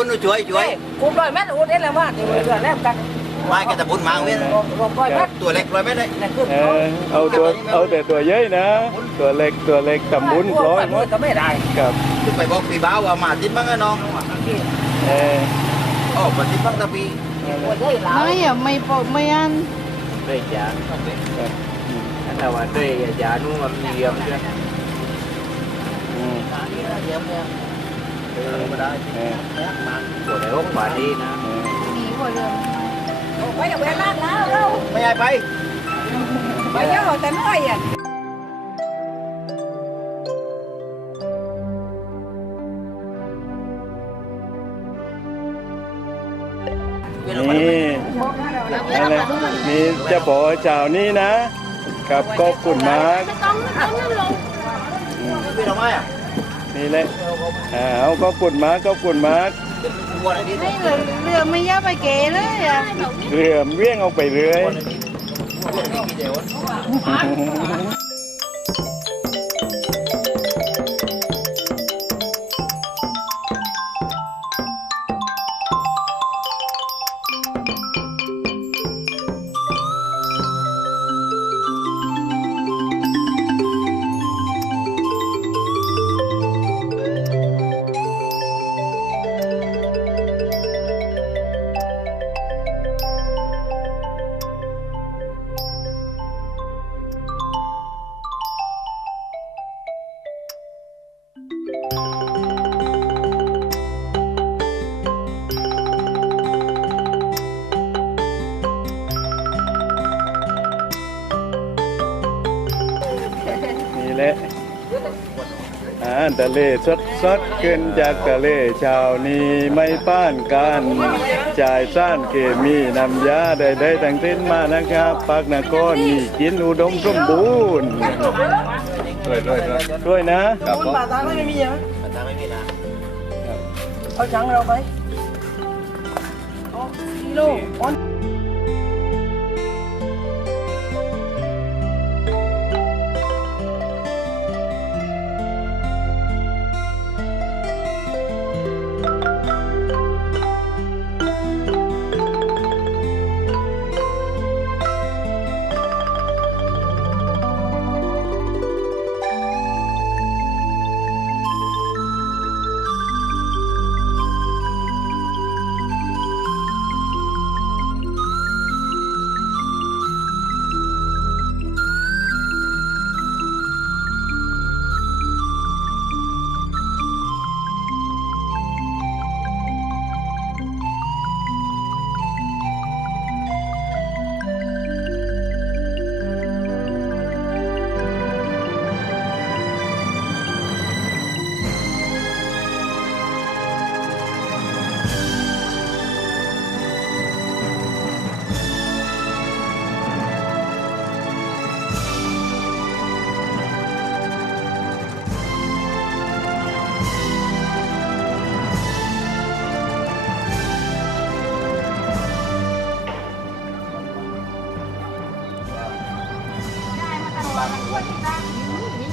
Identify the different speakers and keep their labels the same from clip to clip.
Speaker 1: บุญช่วยช่วย
Speaker 2: กูปล่อยแม่อูเด็ดแล้วว่าเดี๋ยวเดือดแล้วกัน
Speaker 1: ไม้แกตะบุญมาเว้ย
Speaker 2: รวมปล่อยแม่
Speaker 1: ตัวเล็กร้อยไม่ได้
Speaker 2: นั่นคือ
Speaker 3: เออเอาตัวเอาแต่ตัวใหญ่นะ ตัวเล็กตัวเล็กตำบุญปล่อยหมด
Speaker 2: ก็ไม่ได้
Speaker 3: ครับ
Speaker 1: ขึ้นไปบอกพี่บ้าวว่ามาติดบ้างไงน้อง
Speaker 3: เออ
Speaker 1: อ๋อมาติดบ้างตะปี
Speaker 2: หัวใจหลา
Speaker 4: ไม่อะไม่ปกไม่อัน
Speaker 5: ด้วยจานนั่นแหละว่าด้วยจานนู้นมันมีเยี่ยมด้วย
Speaker 3: อืม
Speaker 1: เออมาได้
Speaker 3: เออ
Speaker 5: ปวดในห้องป่าดีนะ
Speaker 3: ห
Speaker 4: นีหัวเรือ
Speaker 2: ไปอย่าไปลาดแล้วเรา
Speaker 1: ไม่ให้ไป
Speaker 2: ไปเยอะแต่น้อยอะ
Speaker 3: นี่นี่จะบอกเจ้านี้นะ กับขอบคุณมาก
Speaker 4: ต้องไม่ต้องลง
Speaker 3: อืม
Speaker 1: พี่ทำไมอะ
Speaker 3: นี่แหละอ่าเอาขอบคุณมากขอบคุณมาก
Speaker 1: เป็นวัวอะไรดี
Speaker 4: ไม่เรือเรือไม่ย่าไปเก๋เลยอะ
Speaker 3: เรือมเวียงเอาไปเรื่อย
Speaker 1: เดี๋ยา
Speaker 3: หารทะเลสดสดๆขึ้นจากทะเลชาวนี้ไม่ป้านกันจ่ายซ่านเคมีนำยาใดๆทั้งสิ้นมานะครับปักนครมีกินอุดมสมบูรณ์ด้วยด้วยด้วยนะ
Speaker 2: คุณป่าตาไม่มีอะ
Speaker 1: มันทำไม่มีนะ
Speaker 2: เอาจังเราไปกิโล thôi chúng ta
Speaker 4: nhưng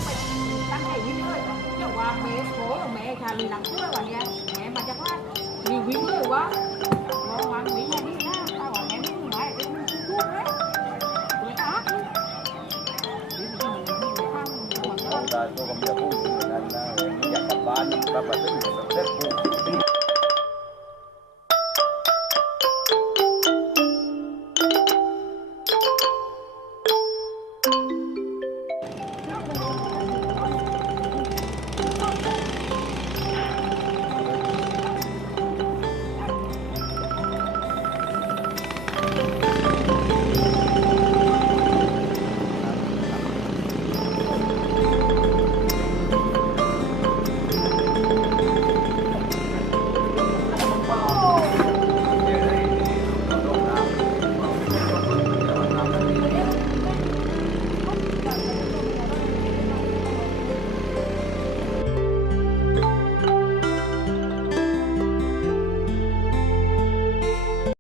Speaker 4: tăng này như thế chứ qua mẹ cố rồi mẹ thà mình làm trước rồi nha mẹ mà chắc quá nhiều quý người quá mà hoàng quý nhà đi nha em
Speaker 2: không phải em không thuốc đấy người ta ác luôn Hãy subscribe
Speaker 1: cho kênh Ghiền Mì Gõ Để không bỏ lỡ những video hấp dẫn